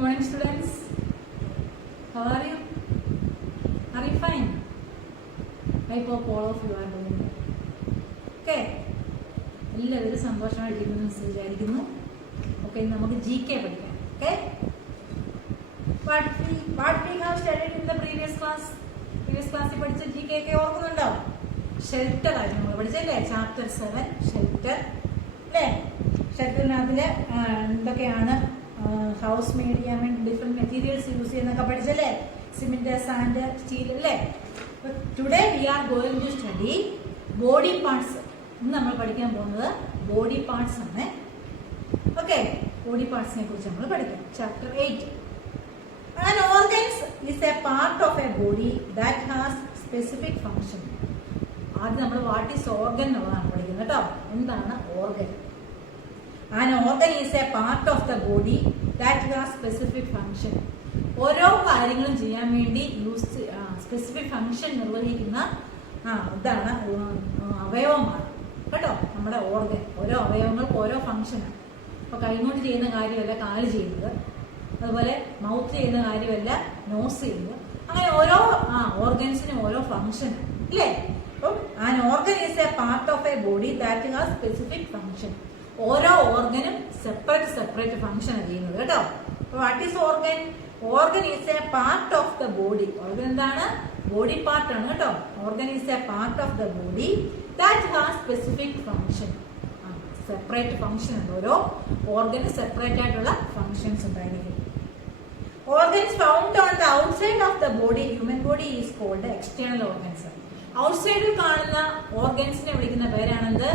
morning, students. How are you? Are you fine? I hope all of you are doing well. Okay. എല്ലാവരും സന്തോഷമായിട്ടിരിക്കുന്നു വിചാരിക്കുന്നു. Okay, നമുക്ക് GK പഠിക്കാം. Okay, what we have studied in the previous class. ക്ലാസ്സിൽ പഠിച്ച GK ഒക്കെ ഓർക്കുന്നുണ്ടോ? Shelter ആയിട്ട് നമ്മൾ പഠിച്ചല്ലേ, ചാപ്റ്റർ 7 ഷെൽട്ടർ അല്ലേ. ഷെൽട്ടറിനകത്തില് എന്തൊക്കെയാണ് ഹൗസ് മെയ്ഡ് ചെയ്യാൻ വേണ്ടി ഡിഫറെന്റ് മെറ്റീരിയൽസ് യൂസ് ചെയ്യുന്നൊക്കെ പഠിച്ചല്ലേ, സിമെന്റ്, സാൻഡ്, സ്റ്റീൽ അല്ലേ. Today we are going to study body parts. ഇന്ന് നമ്മൾ പഠിക്കാൻ പോകുന്നത് ബോഡി പാർട്സ് ആണ്. ഓക്കെ, ബോഡി പാർട്സിനെ കുറിച്ച് നമ്മൾ പഠിക്കാം. Chapter 8. An organs is a part of a body that has specific function. ആദ്യം നമ്മൾ വാട്ട് ഈസ് ഓർഗൻ എന്നുള്ളതാണ് പഠിക്കുന്നത് കേട്ടോ. എന്താണ് organ? An organ is a part of the body that has specific function. ഓരോ കാര്യങ്ങളും ചെയ്യാൻ വേണ്ടി സ്പെസിഫിക് ഫംഗ്ഷൻ നിർവഹിക്കുന്ന ഇതാണ് അവയവമാണ് കേട്ടോ നമ്മുടെ ഓർഗൻ. ഓരോ അവയവങ്ങൾക്ക് ഓരോ ഫംഗ്ഷനാണ്. അപ്പൊ കൈകൊണ്ട് ചെയ്യുന്ന കാര്യമല്ല കാല് ചെയ്യുന്നത്, അതുപോലെ മൗത്ത് ചെയ്യുന്ന കാര്യമല്ല നോസ് ചെയ്യുന്നത്. അങ്ങനെ ഓരോ ഓർഗൻസിനും ഓരോ ഫംഗ്ഷൻ ഇല്ലേ. അപ്പം an organ is a part of a body that has specific function. ഓരോ ഓർഗനും സെപ്പറേറ്റ് ഫംഗ്ഷൻ ചെയ്യുന്നത് കേട്ടോ. What is organ? Organ is a part of the body. Organ എന്താണ്? ബോഡി പാർട്ട് ആണ് കേട്ടോ. Organ is a part of the body that has specific function. Separate function ഉണ്ട്. ഓരോ ഓർഗന് separate ആയിട്ടുള്ള functions ഉണ്ടായിരിക്കും. Organs found on the outside of the body, human body, is called external organs. ഔട്ട്സൈഡിൽ കാണുന്ന ഓർഗൻസിനെ വിളിക്കുന്ന പേരാണെന്ത്?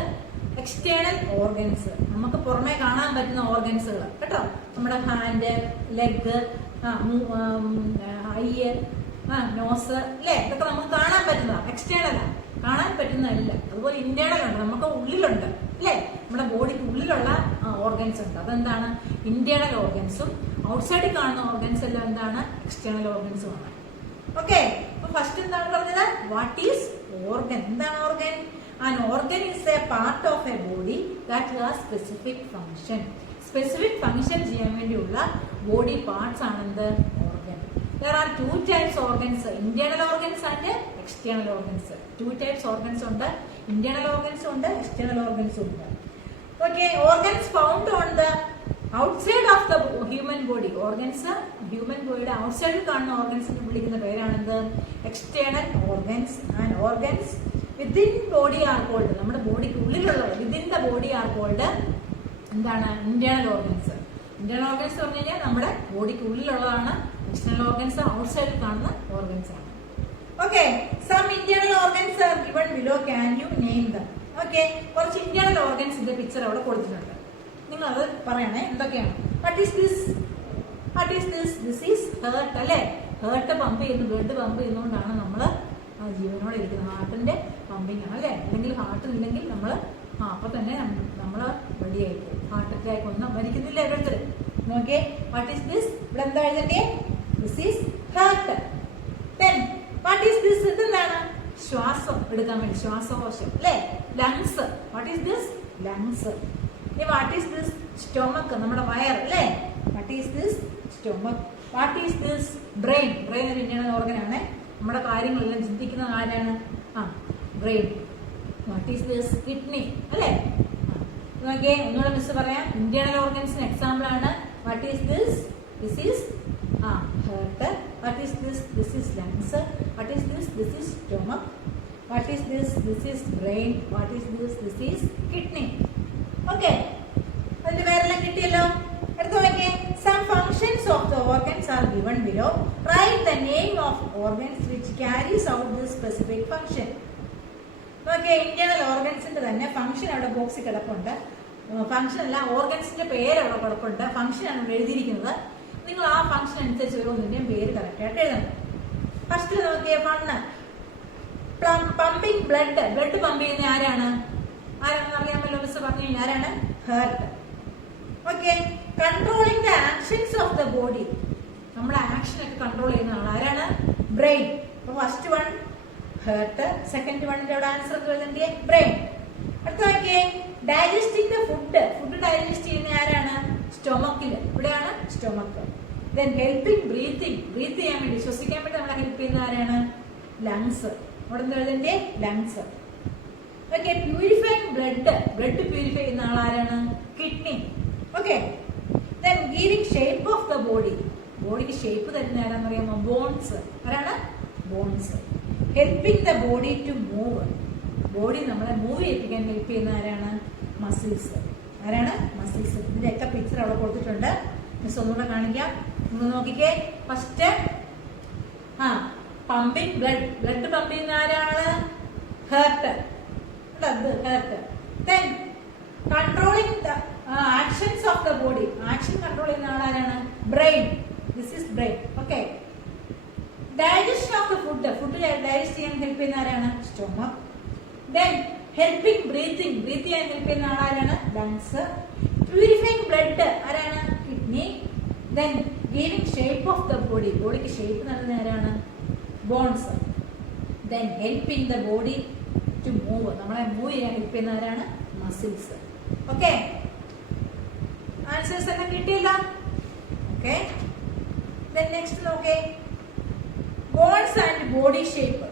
External organs. നമുക്ക് പുറമെ കാണാൻ പറ്റുന്ന ഓർഗൻസുകൾ കേട്ടോ. നമ്മുടെ ഹാൻഡ്, ലെഗ്, ഐ, നോസ് അല്ലേ, ഇതൊക്കെ നമുക്ക് കാണാൻ പറ്റുന്നതാണ്. എക്സ്റ്റേണലാണ്, കാണാൻ പറ്റുന്നതല്ല. അതുപോലെ ഇന്റേണൽ ഉണ്ട്, നമുക്ക് ഉള്ളിലുണ്ട് അല്ലേ. നമ്മുടെ ബോഡിക്ക് ഉള്ളിലുള്ള ഓർഗൻസ് ഉണ്ട്. അതെന്താണ്? ഇന്റേണൽ ഓർഗൻസും. ഔട്ട്സൈഡിൽ കാണുന്ന ഓർഗൻസ് എല്ലാം എന്താണ്? എക്സ്റ്റേണൽ ഓർഗൻസും ആണ്. ഓക്കെ, അപ്പൊ ഫസ്റ്റ് എന്താണ് പറഞ്ഞത്? What is organ? എന്താണ് organ? An organ is a part of a body that has specific function. Specific function ചെയ്യാൻ വേണ്ടിയുള്ള ബോഡി പാർട്സ് ആണെന്ത്? Organ. There are two types organs, internal organs and external organs. Two types organs ഉണ്ട്, internal organs ഉണ്ട്, external organs ഉണ്ട്. Okay, organs found on the outside of the human body. Organs human body outside കാണുന്ന ഓർഗൻസിനെ വിളിക്കുന്ന പേരാണെന്ത്? external organs. And organs within body are called, നമ്മുടെ ബോഡിക്ക് ഉള്ളിലുള്ള within the body are called എന്താണ്? internal organs. internal organs പറഞ്ഞു കഴിഞ്ഞാൽ നമ്മുടെ ബോഡിക്ക് ഉള്ളിലുള്ളതാണ്. external organs outside കാണുന്ന ഓർഗൻസ് ആണ്. Okay, some internal organs are given below. Can you name them? Okay, കുറച്ച് internal organsന്റെ പിക്ചർ അവിടെ കൊടുത്തിട്ടുണ്ട്. നിങ്ങൾ അത് പറയണേ എന്തൊക്കെയാണ്. What is this? What is this? This is heart അല്ലേ. ഹേർട്ട് പമ്പ് ചെയ്യുന്നു, ബ്ലഡ് പമ്പ് ചെയ്യുന്നതുകൊണ്ടാണ് നമ്മൾ ജീവനോടെ ഇരിക്കുന്നത്. ഹാർട്ടിന്റെ പമ്പിങ് ആണ് അല്ലേ. അല്ലെങ്കിൽ ഹാർട്ട് ഇല്ലെങ്കിൽ നമ്മൾ അപ്പൊ തന്നെ നമ്മൾ റെഡിയായിരിക്കും. ഹാർട്ട് അറ്റാക്ക് ഒന്നും മരിക്കുന്നില്ല ഓരോരുത്തർ. നോക്കിയേ, വാട്ട് ഈസ് ദിസ്? ഇവിടെ എന്താ എഴുതണ്ടേ? This is heart. Then what is this? ഇതെന്താണ്? ശ്വാസം എടുക്കാൻ വേണ്ടി ശ്വാസകോശം അല്ലേ, lungs. What is this? Lungs. ഇനി വാട്ട് ഈസ് ദിസ്? സ്റ്റൊമക്ക്, നമ്മുടെ വയർ അല്ലേ. What is this? Stomach. What is this? Brain. Brain ഒരു ഇന്റേണൽ ഓർഗൻ ആണ്. നമ്മുടെ കാര്യങ്ങളെല്ലാം ചിന്തിക്കുന്ന ആരാണ്? Brain. What is this? Kidney അല്ലേ. നോക്കിയേ, ഒന്നുകൂടെ മിസ് പറയാം. ഇന്റേണൽ ഓർഗൻസിന് എക്സാമ്പിൾ ആണ്. What is this? This is heart. What is this? This is lungs. What is this? This is stomach. What is this? This is brain. What is this? This is kidney. Okay, അതിന്റെ പേരെല്ലാം കിട്ടിയല്ലോ. എടുത്തു നോക്കിയേ. Some functions of the organs are given below. Write the name of organs which carries out this specific function. നോക്കിയേ, internal ഓർഗൻസിന്റെ തന്നെ function അവിടെ ബോക്സിൽ കിടപ്പുണ്ട്. Function അല്ല, ഓർഗൻസിന്റെ പേര് അവിടെ കിടപ്പുണ്ട്. ഫംഗ്ഷൻ ആണ് ഇവിടെ നിങ്ങൾ ആ ഫംഗ്ഷൻ അനുസരിച്ച് ഓരോന്നിന്റെയും പേര് കറക്റ്റ് ആയിട്ട് എഴുതണം. ഫസ്റ്റ് നോക്കിയേ, ഫണ്ണ് പമ്പിങ് ബ്ലഡ്. ബ്ലഡ് പമ്പ് ചെയ്യുന്ന ആരാണെന്ന് അറിയാമല്ലോ, മിസ് പറഞ്ഞു കഴിഞ്ഞാൽ ആരാണ്? Heart. Okay, controlling the actions of the body. നമ്മുടെ ആക്ഷൻ ഒക്കെ കൺട്രോൾ ചെയ്യുന്ന ആരാണ്? ബ്രെയിൻ. അപ്പൊ ഫസ്റ്റ് വൺ ഹേർട്ട്, സെക്കൻഡ് വണ്ണിന്റെ അവിടെ ആൻസർ എഴുതണ്ടേ? ബ്രെയിൻ. അടുത്ത നോക്കിയേ, digesting the food. Food digest ചെയ്യുന്ന ആരാണ്? സ്റ്റൊമക്കിൽ. ഇവിടെയാണ് stomach. Then helping breathing. Breathe ചെയ്യാൻ വേണ്ടി, ശ്വസിക്കാൻ വേണ്ടി നമ്മളെ ഹെൽപ്പ് ചെയ്യുന്ന ആരാണ്? ലങ്സ്. അവിടെ എന്താ എഴുതണ്ടേ? Lungs. Okay. Purifying blood. Blood purify ചെയ്യുന്ന ആളാരാണ്? Kidney. Okay. Then giving shape of the body. ബോഡിക്ക് ഷേപ്പ് തരുന്ന ആരാന്ന് അറിയാമോ? ബോൺസ്. ആരാണ്? Bones. Helping the body to move. Body നമ്മളെ മൂവ് ചെയ്യിപ്പിക്കാൻ ഹെൽപ്പ് ചെയ്യുന്ന ആരാണ്? മസിൽസ്. ആരാണ്? മസിൽസ്. ഇതിന്റെയൊക്കെ പിക്ചർ അവിടെ കൊടുത്തിട്ടുണ്ട്. മിസ് ഒന്നുകൂടെ കാണിക്കാം. നിങ്ങൾ നോക്കിക്കേ. First pumping blood. Blood pump ചെയ്യുന്ന ആരാണ്? Heart. Heart. Then controlling the actions of the body. Action control ചെയ്യുന്ന ആളാരാണ്? Brain. This is brain. Okay. Digestion of the food. Food digest ചെയ്യാൻ ഹെൽപ്പ് ചെയ്യുന്ന ആരാണ്? stomach. Then helping breathing. Breathe ചെയ്യാൻ help ചെയ്യുന്ന ആളാരാണ്? lungs. Purifying blood ആരാണ്? kidney. Then giving shape of the body. ബോഡിക്ക് shape നൽകുന്ന ആരാണ്? bones. Then helping the body to move. നമ്മളെ മൂവ് ചെയ്യാൻ ഹെൽപ്പ് ചെയ്യുന്ന ആരാണ്? muscles. Okay. ആൻസേഴ്സ് എല്ലാം കിട്ടിയില്ല? ഓക്കെ. Then next നോക്കേ. Bones and body shape.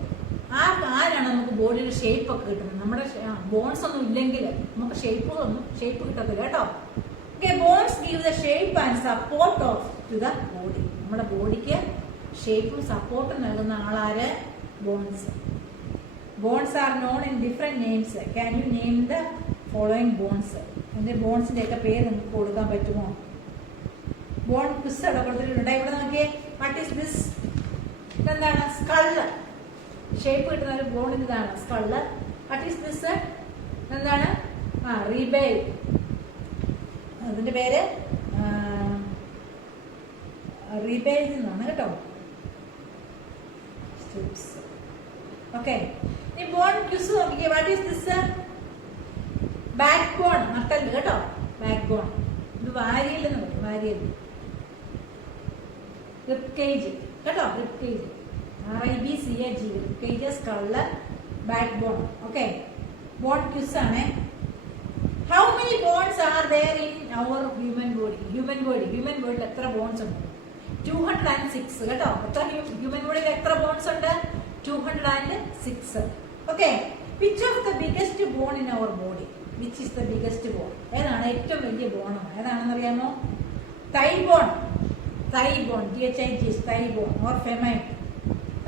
ആരാണ് നമുക്ക് ബോഡിയുടെ ഷേപ്പ് ഒക്കെ കിട്ടുന്നത്? നമ്മുടെ ബോൺസ് ഒന്നും ഇല്ലെങ്കിൽ നമുക്ക് ഷേപ്പ് കിട്ടത്തില്ല കേട്ടോ. Okay. Bones give the shape and support of to the body. നമ്മുടെ ബോഡിക്ക് ഷേപ്പും സപ്പോർട്ടും നൽകുന്ന ആളാര്? Bones. Bones are known in different names. Can you name the following bones? എന്റെ ബോൺസിന്റെ ഒക്കെ പേര് നിങ്ങൾക്ക് കൊടുക്കാൻ പറ്റുമോ? ബോൺ ക്വിസ് അവിടെ കൊടുത്തിട്ടുണ്ട്. ഇവിടെ നോക്കിയേ. What is this? ഇതെന്താണ്? സ്കള്ള്. ഷേപ്പ് കിട്ടുന്ന ഒരു ബോണിന് ഇതാണ് സ്കള്ള്. What is this? എന്താണ്? റീബെയിൽ. അതിന്റെ പേര് റീബെയിൽ എന്നാണ് കേട്ടോ. ഓക്കെ. ഈ ബോൺ ക്വിസ് നോക്കിക്കേ. What is this? Backbone. നട്ടല് കേട്ടോ. Backbone. ഇത് വാരിയൽ എന്ന് പറയും. വാരിയൽ. റിബ്കേജ് കേട്ടോ. Ribcage. RIBCAG. Ribcage, skull, backbone. Okay. Bone quiz ആണ്. How many bones are there in our human body? Human ബോഡിയിൽ എത്ര ബോൺസ് ഉണ്ട്? 206 കേട്ടോ. എത്ര ഹ്യൂമൻ ബോഡിയിൽ എത്ര ബോൺസ് ഉണ്ട്? 206. Okay. Which of the biggest bone in our body? Which is the biggest bone? ഏതാണ് ഏറ്റവും വലിയ ബോൺ? ഏതാണെന്ന് അറിയാമോ? Thigh bone. Thigh bone. THIG. Thigh bone or femur.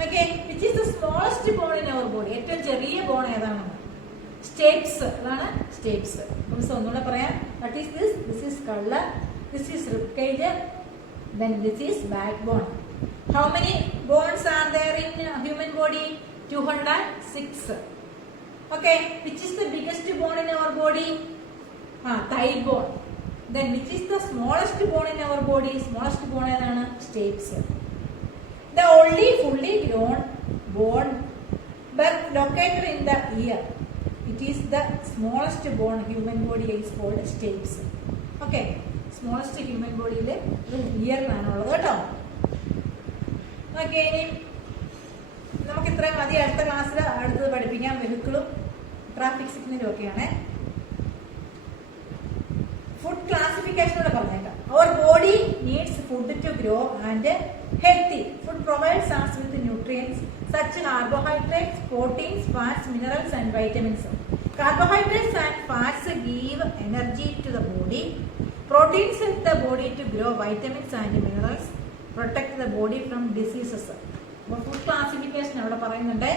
Okay. Which is the smallest bone in our body? ഏറ്റവും ചെറിയ bone ഏതാണ്? സ്റ്റേപ്സ്. അതാണ് സ്റ്റേപ്സ്. നമുക്ക് ഒന്നുകൂടെ പറയാം. What is this? This is skull. This is ribcage. Then this is backbone. How many bones are there in human body? 206. Okay. Which is the biggest bone in our body? Thigh bone. Then which is the smallest bone in our body? Smallest bone is stapes. The only fully grown bone but located in the ear. It is the smallest bone human body is called stapes. Okay. Smallest human ബോഡിയിൽ ഇയറിനാണുള്ളത് കേട്ടോ. Okay. ഇനി നമുക്ക് ഇത്രയും മതി. അടുത്ത ക്ലാസ്സിൽ അടുത്തത് പഠിപ്പിക്കാം. വെഹിക്കിളും ട്രാഫിക് സിഗ്നലും ഒക്കെയാണ്. ഫുഡ് ക്ലാസിഫിക്കേഷനോടെ പറഞ്ഞേക്കാം. Our body needs food to grow and healthy. Food provides us with nutrients such carbohydrates, proteins, fats, minerals and vitamins. Carbohydrates and fats give energy to the body. Proteins help the body to grow. Vitamins and minerals protect the body from diseases. അപ്പോൾ food classification അവിടെ പറയുന്നുണ്ട്.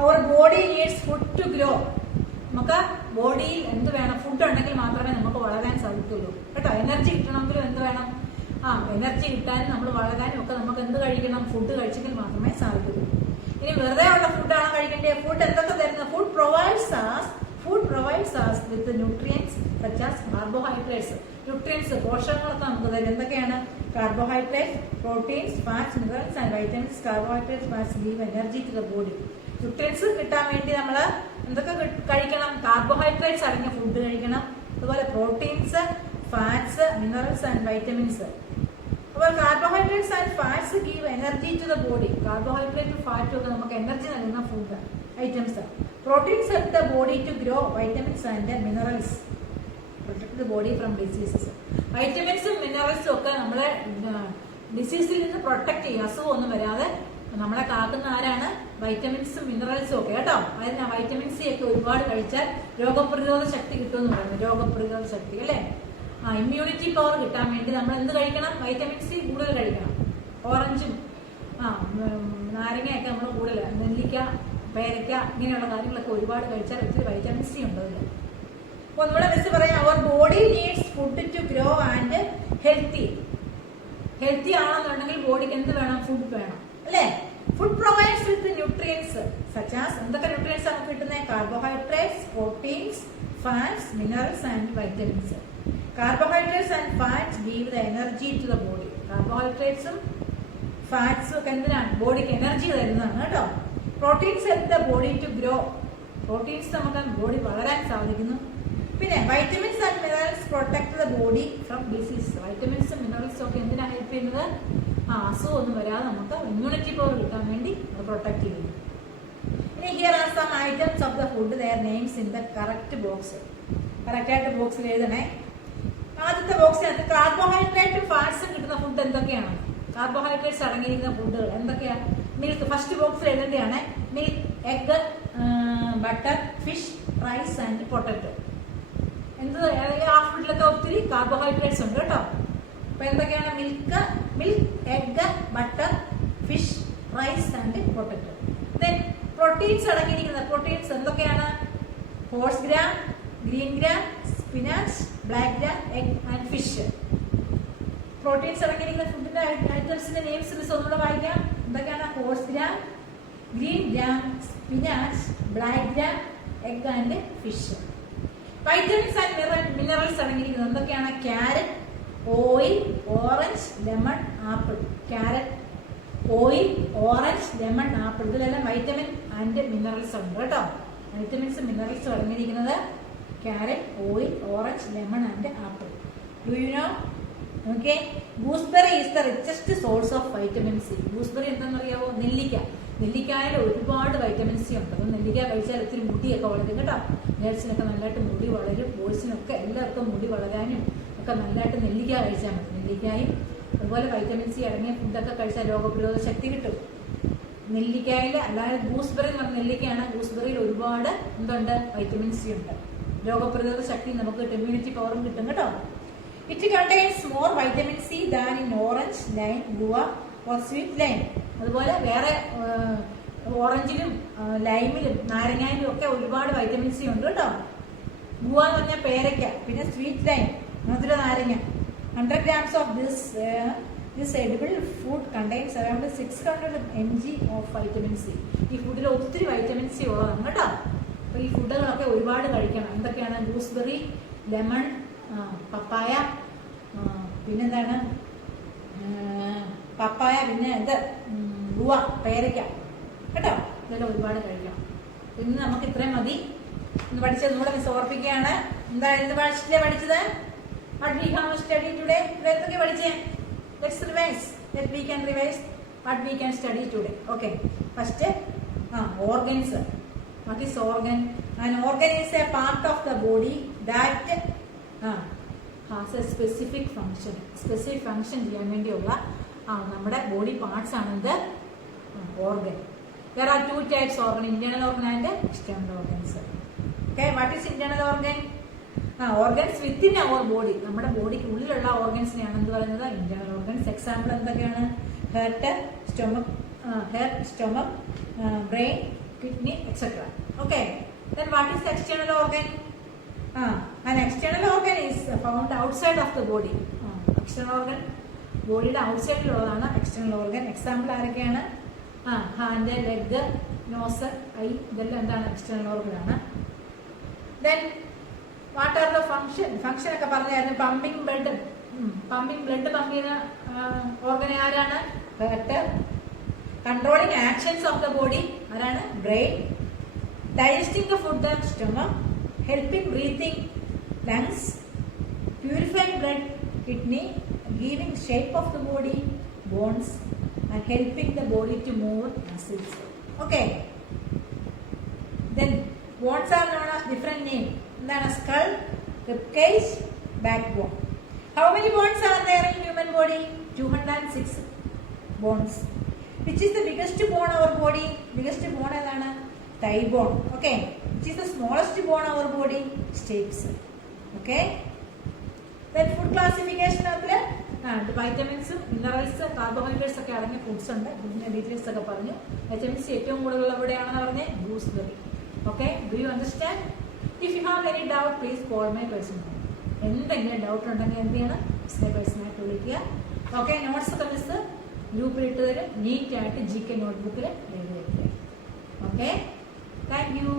Our body needs food to grow. നമുക്ക് ബോഡിയിൽ എന്ത് വേണം? Food ഉണ്ടെങ്കിൽ മാത്രമേ നമുക്ക് വളരാൻ സാധിക്കുള്ളൂ കേട്ടോ. എനർജി കിട്ടണമെങ്കിലും എന്ത് വേണം? എനർജി കിട്ടാനും നമ്മൾ വളരാനും ഒക്കെ നമുക്ക് എന്ത് കഴിക്കണം? ഫുഡ് കഴിച്ചെങ്കിൽ മാത്രമേ സാധിക്കുള്ളൂ. ഇനി വെറുതെ ഉള്ള ഫുഡാണോ കഴിക്കേണ്ടത്? ഫുഡ് എന്തൊക്കെ തരുന്നത്? Food provides us with the nutrients such as carbohydrates. Nutrients, പോഷകങ്ങളൊക്കെ നമുക്ക് തരും. എന്തൊക്കെയാണ്? Carbohydrates, proteins, fats, minerals and vitamins. Carbohydrates, fats give energy to the body. Nutrients കിട്ടാൻ വേണ്ടി നമ്മൾ എന്തൊക്കെ കഴിക്കണം? കാർബോഹൈഡ്രേറ്റ്സ് അടങ്ങിയ ഫുഡ് കഴിക്കണം. അതുപോലെ proteins, fats, minerals and vitamins. അപ്പോൾ carbohydrates and fats give energy to the body. കാർബോഹൈഡ്രേറ്റും ഫാറ്റും ഒക്കെ നമുക്ക് എനർജി നൽകുന്ന food items. Proteins help the body to grow. Vitamins and minerals protect the body from diseases. വൈറ്റമിൻസും മിനറൽസും ഒക്കെ നമ്മളെ ഡിസീസിൽ നിന്ന് പ്രൊട്ടക്ട് ചെയ്യും, അസുഖമൊന്നും വരാതെ നമ്മളെ കാക്കുന്ന ആരാണ്? വൈറ്റമിൻസും മിനറൽസും ഒക്കെ കേട്ടോ. അതിന് വൈറ്റമിൻ സി ഒക്കെ ഒരുപാട് കഴിച്ചാൽ രോഗപ്രതിരോധ ശക്തി കിട്ടുമെന്ന് പറയുന്നത്. രോഗപ്രതിരോധ ശക്തി അല്ലേ? ഇമ്മ്യൂണിറ്റി പവർ കിട്ടാൻ വേണ്ടി നമ്മൾ എന്ത് കഴിക്കണം? വൈറ്റമിൻ സി കൂടുതൽ കഴിക്കണം. ഓറഞ്ചും നാരങ്ങയൊക്കെ നമ്മൾ കൂടുതൽ, നെല്ലിക്ക, പേരയ്ക്ക, ഇങ്ങനെയുള്ള കാര്യങ്ങളൊക്കെ ഒരുപാട് കഴിച്ചാൽ ഒത്തിരി വൈറ്റമിൻ സി ഉണ്ട് അതിൽ. അപ്പോൾ നമ്മുടെ മിസ് പറയാം, our body needs food to grow and healthy. Healthy ആണെന്നുണ്ടെങ്കിൽ ബോഡിക്ക് എന്ത് വേണം? ഫുഡ് വേണം അല്ലേ? Food provides with nutrients such as, എന്തൊക്കെ ന്യൂട്രിയൻസ് നമുക്ക് കിട്ടുന്നത്? Carbohydrates, proteins, fats, minerals and vitamins. Carbohydrates and fats give the energy to the body. കാർബോഹൈഡ്രേറ്റ്സും ഫാറ്റ്സും ഒക്കെ എന്തിനാണ്? ബോഡിക്ക് എനർജി തരുന്നതാണ് കേട്ടോ. Proteins help the body to grow. Proteins നമുക്ക് ബോഡി വളരാൻ സാധിക്കുന്നു. പിന്നെ vitamins and minerals protect the body from disease. വൈറ്റമിൻസും മിനറൽസും ഒക്കെ എന്തിനാണ് ഹെൽപ്പ് ചെയ്യുന്നത്? അസുഖം ഒന്നും വരാതെ നമുക്ക് ഇമ്മ്യൂണിറ്റി പവർ കിട്ടാൻ വേണ്ടി അത് പ്രൊട്ടക്ട് ചെയ്യുന്നു. ഇനി here are some items of the food, their names in the correct box. കറക്റ്റായിട്ട് ബോക്സിൽ എഴുതണേ. ആദ്യത്തെ ബോക്സിനകത്ത് കാർബോഹൈഡ്രേറ്റും ഫാറ്റ്സും കിട്ടുന്ന ഫുഡ് എന്തൊക്കെയാണ്? കാർബോഹൈഡ്രേറ്റ്സ് അടങ്ങിയിരിക്കുന്ന ഫുഡുകൾ എന്തൊക്കെയാണ്? മിൽക്ക് ഫസ്റ്റ് ബോക്സിൽ എഴുതേണ്ടതാണ്. Milk, egg, butter, fish, rice and potato. ആ ഫുഡിലൊക്കെ ഒത്തിരി കാർബോഹൈഡ്രേറ്റ്സ് ഉണ്ട് കേട്ടോ. അപ്പൊ എന്തൊക്കെയാണ്? Milk, egg, butter, fish, rice and potato. Then proteins അടങ്ങിയിരിക്കുന്ന പ്രോട്ടീൻസ് എന്തൊക്കെയാണ്? Horse gram, green gram, spinach, black gram, egg and fish. Proteins അടങ്ങിയിരിക്കുന്ന ഫുഡിന്റെ ഐറ്റംസിന്റെ നെയിംസ് മിസ് ഒന്നുകൂടെ വായിക്കാം. എന്തൊക്കെയാണ്? Horse gram, green gram, spinach, black gram, egg and fish. Vitamins and minerals അടങ്ങിയിരിക്കുന്നത് എന്തൊക്കെയാണ്? Carrot, oil, orange, lemon, apple. Carrot, oil, orange, lemon, apple. ഇതിലെല്ലാം vitamin and minerals ഉണ്ട് കേട്ടോ. വൈറ്റമിൻസും മിനറൽസും അടങ്ങിയിരിക്കുന്നത് carrot, oil, orange, lemon and apple. Do you know? Okay. Gooseberry is the richest source of vitamin C. Gooseberry എന്താണെന്നറിയാവോ? നെല്ലിക്ക. നെല്ലിക്കായിൽ ഒരുപാട് വൈറ്റമിൻ സി ഉണ്ട്. അപ്പം നെല്ലിക്ക കഴിച്ചാൽ ഒത്തിരി മുടിയൊക്കെ വളരും കേട്ടോ. ഗേൾസിനൊക്കെ നല്ലതായിട്ട് മുടി വളരും. ബോയ്സിനൊക്കെ എല്ലാവർക്കും മുടി വളരാനും ഒക്കെ നല്ലതായിട്ട് നെല്ലിക്ക കഴിച്ചാൽ മതി. നെല്ലിക്കായും അതുപോലെ വൈറ്റമിൻ സി അടങ്ങിയ ഫുഡൊക്കെ കഴിച്ചാൽ രോഗപ്രതിരോധ ശക്തി കിട്ടും. നെല്ലിക്കായിൽ അല്ലാതെ ഗൂസ്ബെറി എന്ന് പറഞ്ഞ നെല്ലിക്കയാണ്. ഗൂസ്ബെറിയിൽ ഒരുപാട് എന്തുണ്ട്? വൈറ്റമിൻ സി ഉണ്ട്. രോഗപ്രതിരോധ ശക്തി നമുക്ക് കിട്ടും, ഇമ്മ്യൂണിറ്റി പവറും കിട്ടും കേട്ടോ. It contains more vitamin C than in orange, lime, guava or sweet lime. അതുപോലെ വേറെ ഓറഞ്ചിലും ലൈമിലും നാരങ്ങയിലും ഒക്കെ ഒരുപാട് വൈറ്റമിൻ സി ഉണ്ട് കേട്ടോ. ഗുവ എന്ന് പറഞ്ഞാൽ പേരയ്ക്ക, പിന്നെ സ്വീറ്റ് ലൈം മധുര നാരങ്ങ. 100 grams of this edible food contains around 600 mg of vitamin C. ഈ ഫുഡിൽ ഒത്തിരി വൈറ്റമിൻ സി ഉള്ളതാണ് കേട്ടോ. അപ്പൊ ഈ ഫുഡുകളൊക്കെ ഒരുപാട് കഴിക്കണം. എന്തൊക്കെയാണ്? ഗൂസ്ബെറി, ലെമൺ, പപ്പായ, പിന്നെന്താണ്? പപ്പായ, പിന്നെ ഗുവ, പേരയ്ക്ക കേട്ടോ. ഇതെല്ലാം ഒരുപാട് കഴിക്കണം. ഇന്ന് നമുക്ക് ഇത്രയും മതി. ഇന്ന് പഠിച്ചത് കൂടെ മിസ് ഓർപ്പിക്കുകയാണ്. എന്തായിരുന്നു പഠിച്ചത്? What we have studied today? എന്തൊക്കെ പഠിച്ചേ? Let's revise. We can revise what we can study today. Okay. First, organs. What is organ? An organ is a part of the body that has a specific function. Specific function ചെയ്യാൻ വേണ്ടിയുള്ള നമ്മുടെ body parts ആണ് ഇത് organ. There are two types of organ: internal organ and external organs. Okay. What is internal organ? Organs within our body. നമ്മുടെ ബോഡിക്ക് ഉള്ളിലുള്ള ഓർഗൻസിനെയാണ് എന്ത് പറയുന്നത്? Internal organs. എക്സാമ്പിൾ എന്തൊക്കെയാണ്? Heart, stomach, brain, kidney, etcetera. Okay. Then what is external organ? An external organ is found outside of the body. External organ ബോഡിയുടെ ഔട്ട്സൈഡിലുള്ളതാണ് external organ. Example ആരൊക്കെയാണ്? ഹാൻഡ്, ലെഗ്, നോസ്, ഐ, ഇതെല്ലാം എന്താണ്? External organ ആണ്. Then what are the function? Function ഒക്കെ പറഞ്ഞായിരുന്നു. Pumping blood pump ചെയ്യുന്ന organ ആരാണ്? Heart. Controlling actions of the body ആരാണ്? Brain. Digesting the food, stomach. Helping breathing, lungs. Purifying blood, kidney. Giving shape of the body, bones. And helping the body to move, muscles. Okay. Then bones are known as different name. എന്താണ്? Skull, ribcage, backbone. How many bones are there in human body? 206 bones. Which is the biggest bone our body? Biggest bone ഏതാണ്? Thigh bone. Okay. Which is the smallest bone our body? Stapes. Okay. Then food classification അതിൽ വൈറ്റമിൻസും minerals carbohydrates ഒക്കെ അടങ്ങിയ foods ഉണ്ട്. ഇതിന്റെ details ഒക്കെ പറഞ്ഞു. Vitamins ഏറ്റവും കൂടുതൽ എവിടെയാണെന്ന് പറഞ്ഞാൽ gooseberry. Okay, do you understand? If you have any doubt please call my person. എന്തെങ്കിലും ഡൗട്ട് ഉണ്ടെങ്കിൽ എന്ത് ചെയ്യണം? മിസ്സിനെ പേഴ്സണായിട്ട് വിളിക്കുക. ഓക്കെ, നോട്ട്സ് ഒക്കെ മിസ് ഗ്രൂപ്പിൽ ഇട്ട് തരും. നീറ്റായിട്ട് GK നോട്ട്ബുക്കിൽ എഴുതി വെക്കുക. Okay, thank you.